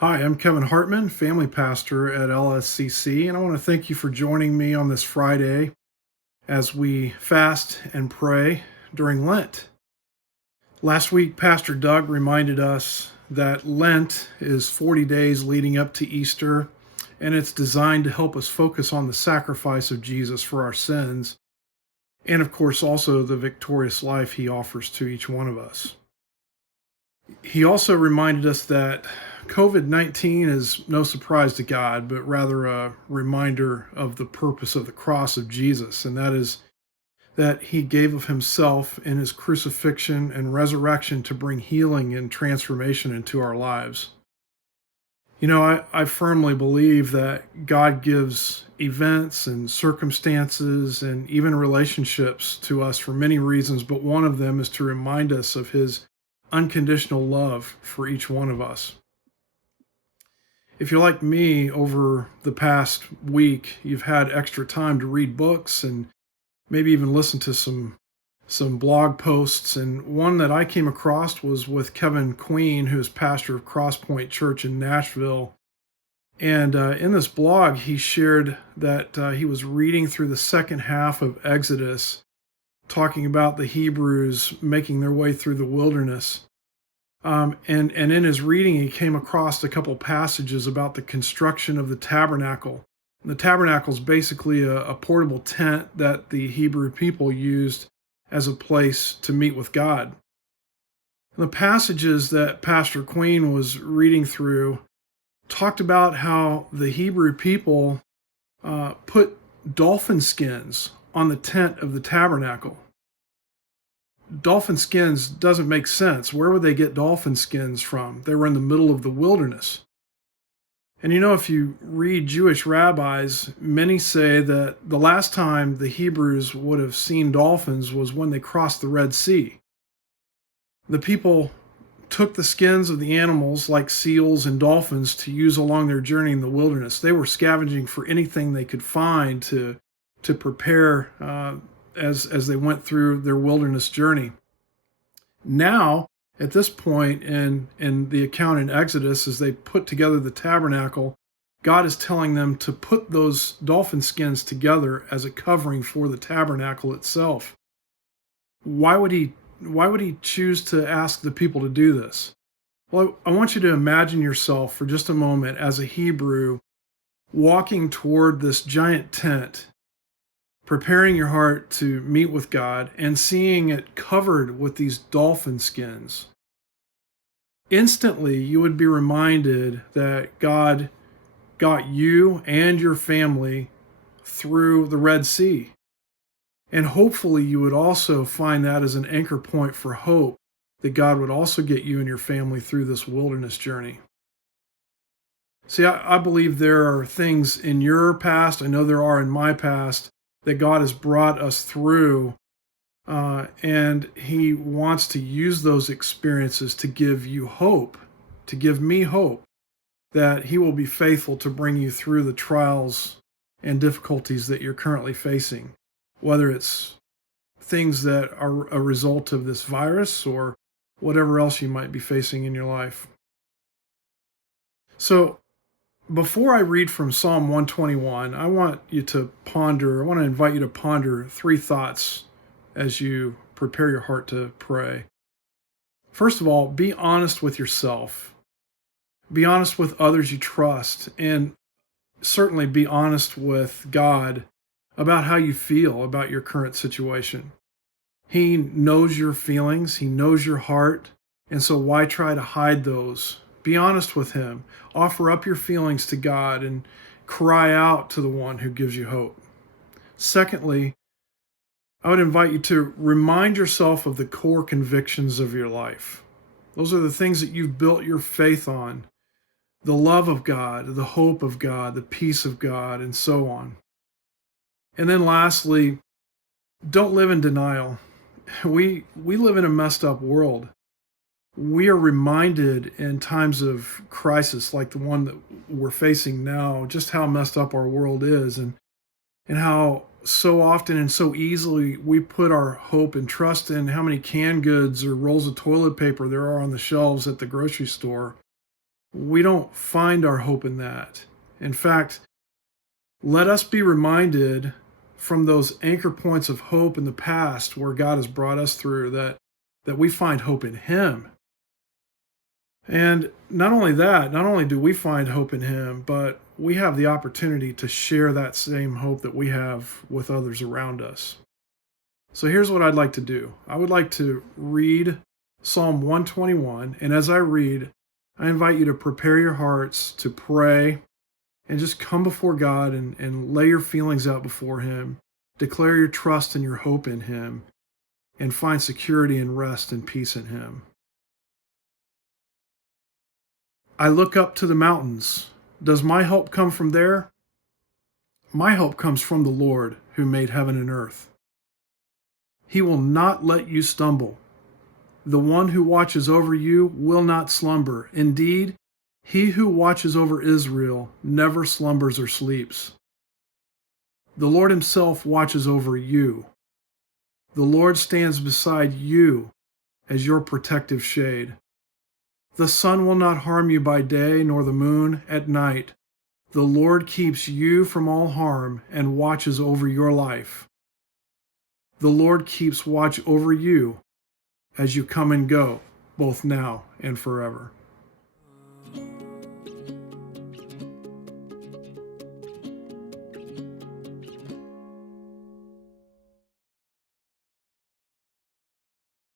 Hi, I'm Kevin Hartman, family pastor at LSCC, and I want to thank you for joining me on this Friday as we fast and pray during Lent. Last week, Pastor Doug reminded us that Lent is 40 days leading up to Easter, and it's designed to help us focus on the sacrifice of Jesus for our sins, and of course, also the victorious life he offers to each one of us. He also reminded us that COVID-19 is no surprise to God, but rather a reminder of the purpose of the cross of Jesus, and that is that he gave of himself in his crucifixion and resurrection to bring healing and transformation into our lives. I firmly believe that God gives events and circumstances and even relationships to us for many reasons, but one of them is to remind us of his unconditional love for each one of us. If you're like me, over the past week, you've had extra time to read books and maybe even listen to some blog posts. And one that I came across was with Kevin Queen, who's pastor of Crosspoint Church in Nashville. And in this blog, he shared that he was reading through the second half of Exodus, talking about the Hebrews making their way through the wilderness. And in his reading, he came across a couple passages about the construction of the tabernacle. And the tabernacle is basically a portable tent that the Hebrew people used as a place to meet with God. And the passages that Pastor Queen was reading through talked about how the Hebrew people put dolphin skins on the tent of the tabernacle. Dolphin skins doesn't make sense. Where would they get dolphin skins from? They were in the middle of the wilderness. And if you read Jewish rabbis, many say that the last time the Hebrews would have seen dolphins was when they crossed the Red Sea. The people took the skins of the animals like seals and dolphins to use along their journey in the wilderness. They were scavenging for anything they could find to prepare as they went through their wilderness journey. Now, at this point in the account in Exodus, as they put together the tabernacle, God is telling them to put those dolphin skins together as a covering for the tabernacle itself. Why would he choose to ask the people to do this? Well, I want you to imagine yourself for just a moment as a Hebrew walking toward this giant tent, preparing your heart to meet with God and seeing it covered with these dolphin skins. Instantly, you would be reminded that God got you and your family through the Red Sea. And hopefully, you would also find that as an anchor point for hope that God would also get you and your family through this wilderness journey. See, I believe there are things in your past, I know there are in my past, that God has brought us through, and he wants to use those experiences to give you hope, to give me hope that he will be faithful to bring you through the trials and difficulties that you're currently facing, whether it's things that are a result of this virus or whatever else you might be facing in your life. So, before I read from Psalm 121, I want to invite you to ponder three thoughts as you prepare your heart to pray. First of all, be honest with yourself. Be honest with others you trust, and certainly be honest with God about how you feel about your current situation. He knows your feelings, he knows your heart, and so why try to hide those? Be honest with him. Offer up your feelings to God and cry out to the one who gives you hope. Secondly, I would invite you to remind yourself of the core convictions of your life. Those are the things that you've built your faith on: the love of God, the hope of God, the peace of God, and so on. And then lastly, don't live in denial. We live in a messed up world. We are reminded in times of crisis like the one that we're facing now just how messed up our world is, and how so often and so easily we put our hope and trust in how many canned goods or rolls of toilet paper there are on the shelves at the grocery store, we don't find our hope in that. In fact, let us be reminded from those anchor points of hope in the past where God has brought us through that we find hope in Him. And not only that, not only do we find hope in Him, but we have the opportunity to share that same hope that we have with others around us. So here's what I'd like to do. I would like to read Psalm 121. And as I read, I invite you to prepare your hearts to pray and just come before God and lay your feelings out before Him. Declare your trust and your hope in Him and find security and rest and peace in Him. I look up to the mountains. Does my help come from there? My help comes from the Lord who made heaven and earth. He will not let you stumble. The one who watches over you will not slumber. Indeed, he who watches over Israel never slumbers or sleeps. The Lord Himself watches over you. The Lord stands beside you as your protective shade. The sun will not harm you by day, nor the moon at night. The Lord keeps you from all harm and watches over your life. The Lord keeps watch over you as you come and go, both now and forever.